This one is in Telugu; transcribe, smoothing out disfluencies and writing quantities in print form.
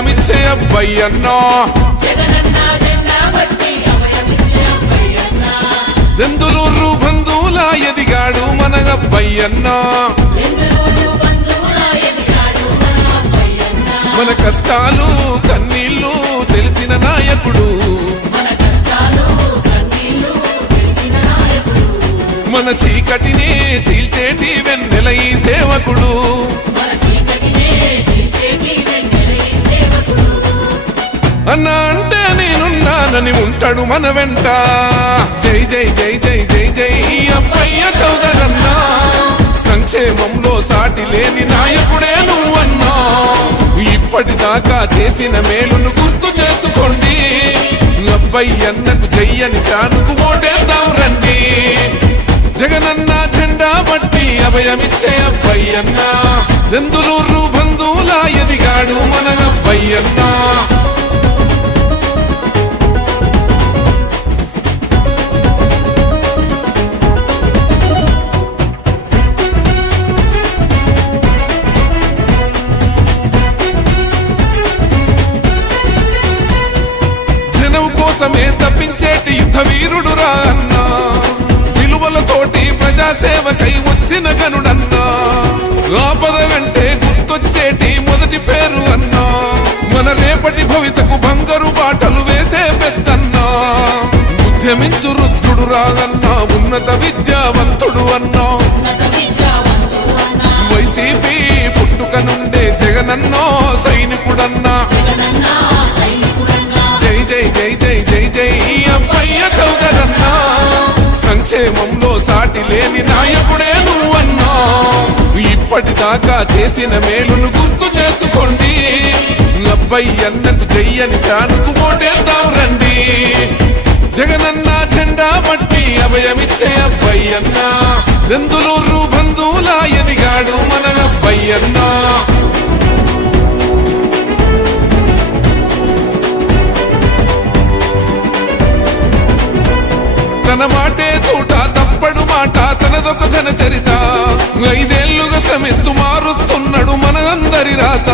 అభయమిచ్చే అబ్బయ్యన్నా దెందులూరు బంధువుల ఎదిగాడు మన అబ్బయ్యన్నా మన కష్టాలు కన్నీళ్ళు తెలిసిన నాయకుడు మన చీకటినే చీల్చేటి వెన్నెల ఈ సేవకుడు అన్నా అంటే నేనున్నానని ఉంటాడు మన వెంట జై జై జై జై జై జై అబ్బయ్య చౌదరన్నా సంక్షేమంలో సాటి లేని నాయకుడే నువ్వన్నా ఇప్పటిదాకా చేసిన మేలును గుర్తు చేసుకోండి అబ్బయ్యన్నకు జయ్యని ఫ్యానుకు ఓటేద్దాం రండి జగనన్న జెండా బట్టి అభయమిచ్చే అబ్బయ్యన్నా దెందులూరు బంధువుల ఎదిగాడు మన అబ్బయ్యన్నా కోసమే తప్పించేటి యుద్ధ వీరుడు రా అన్నా విలువలతోటి ప్రజాసేవకై వచ్చిన గనుడన్నా ఆపద వెంటే గుర్తొచ్చేటి మొదటి పేరు అన్నా మన రేపటి భవితకు బంగారు బాటలు వేసే పెద్దన్నా ఉద్యమించు రుద్రుడు రాగన్నా ఉన్నత విద్యావంతుడు అన్నా వైసీపీ పుట్టుక నుండే జగనన్నో సైనికుడన్నా జై జై జై జై జై జై అబ్బయ్య చౌదరన్నా సంక్షేమంలో సాటి లేని నాయకుడే నువ్వన్నా ఇప్పటిదాకా చేసిన మేలును గుర్తు చేసుకోండి అబ్బయ్యన్నకు జయ్యని ఫ్యానుకు ఓటేద్దాం రండి జగనన్న జెండా బట్టి అభయమిచ్చే అబ్బయ్యన్నా దెందులూరు బంధువుల ఎదిగాడు మన అబ్బయ్యన్నా తన మాటే తూట తప్పడు మాట తనదొక ఘన చరిత 5 ఏళ్లుగా శ్రమిస్తూ మారుస్తున్నాడు మన అందరి రాత